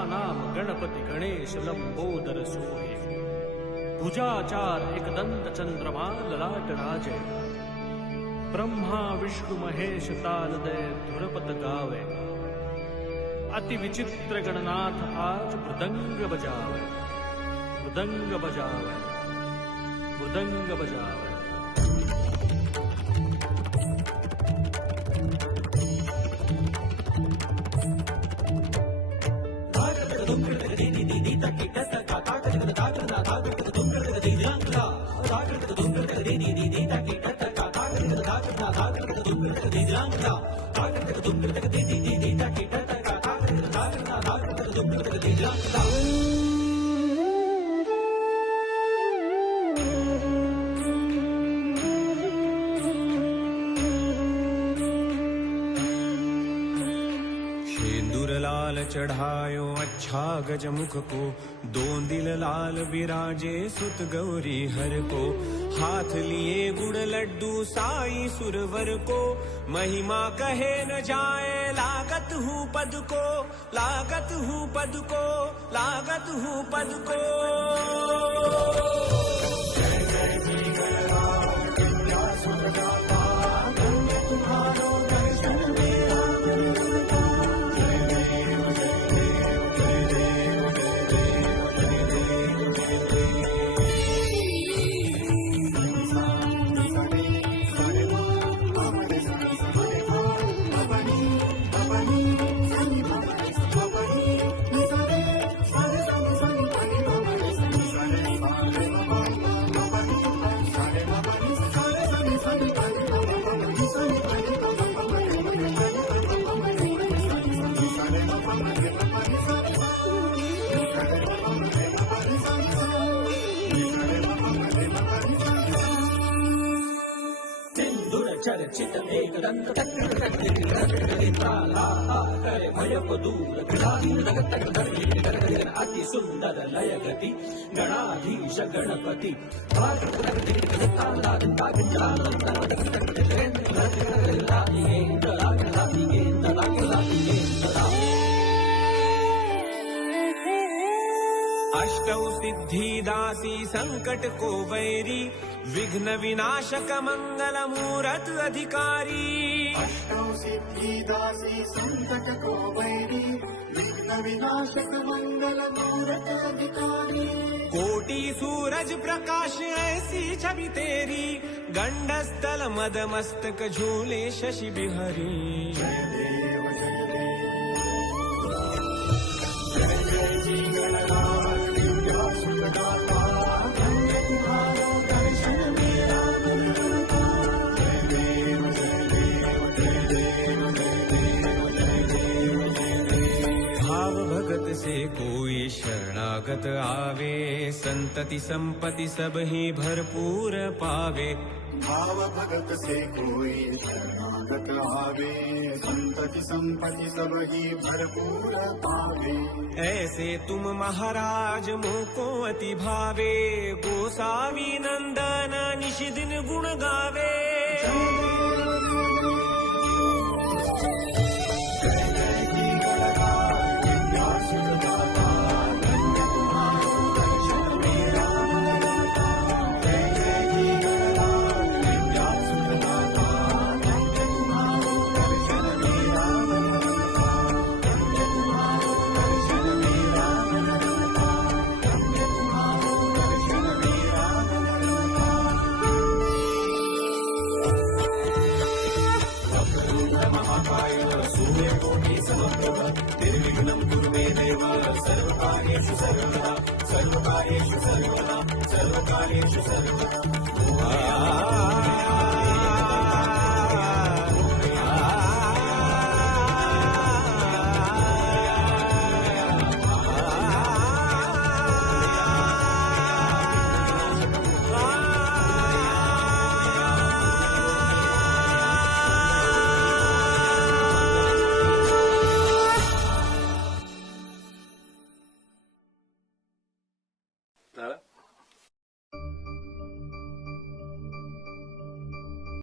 गणानाम गणपति गणेश लंबोदर सोहे। भुजाचार एकदंत चंद्रमा ललाट राजे। ब्रह्मा विष्णु महेश तालदय धुरपत गावे। अति विचित्र गणनाथ आज मृदंग बजावे। मृदंग बजावे, मृदंग बजावे। लाल चढ़ायो अच्छा गजमुख को, दोंदिल लाल बिराजे सुत गौरी हर को। हाथ लिए गुड़ लड्डू साई सुरवर को, महिमा कहे न जाए लागत हूँ पद को, लागत हूँ पद को, लागत हूँ पद को। जय जय जी गणराज विद्या सुरदाता, धन्य तुम्हारो दर्शन मेरा। चर्चित एक दंत करे भयप दूर अति सुंदर लय गति। गणाधीश गणपति अष्टौ सिद्धि दासी संकट को वैरी, विघ्न विनाशक मंगल मूरत अधिकारी। अष्टौ सिद्धि दासी संकट को वैरी, विघ्न विनाशक मंगल मूरत अधिकारी। कोटि सूरज प्रकाश ऐसी छवि तेरी, गंडस्थल मद मस्तक झूले शशि बिहारी। जय देव जय देव, जय जय जी गणराज विद्या सुरदाता, धन्य तुम्हारो दर्शन मेरा। जय देव जय देव, जय देव जय देव, जय देव जय देव। भाव भगत से कोई शरणागत आवे, संतति संपत्ति सब ही भरपूर पावे। भाव भगत से कोई शरणागत आवे, संतति संपत्ति सब ही भरपूर पावे। ऐसे तुम महाराज मोको अति भावे, गोसावी नंदन निश दिन गुण गावे। निर्विघ्नं कुरु मे देव, सर्वकार्येषु सर्वदा, सर्वकार्येषु सर्वदा, सर्वकार्येषु सर्वदा।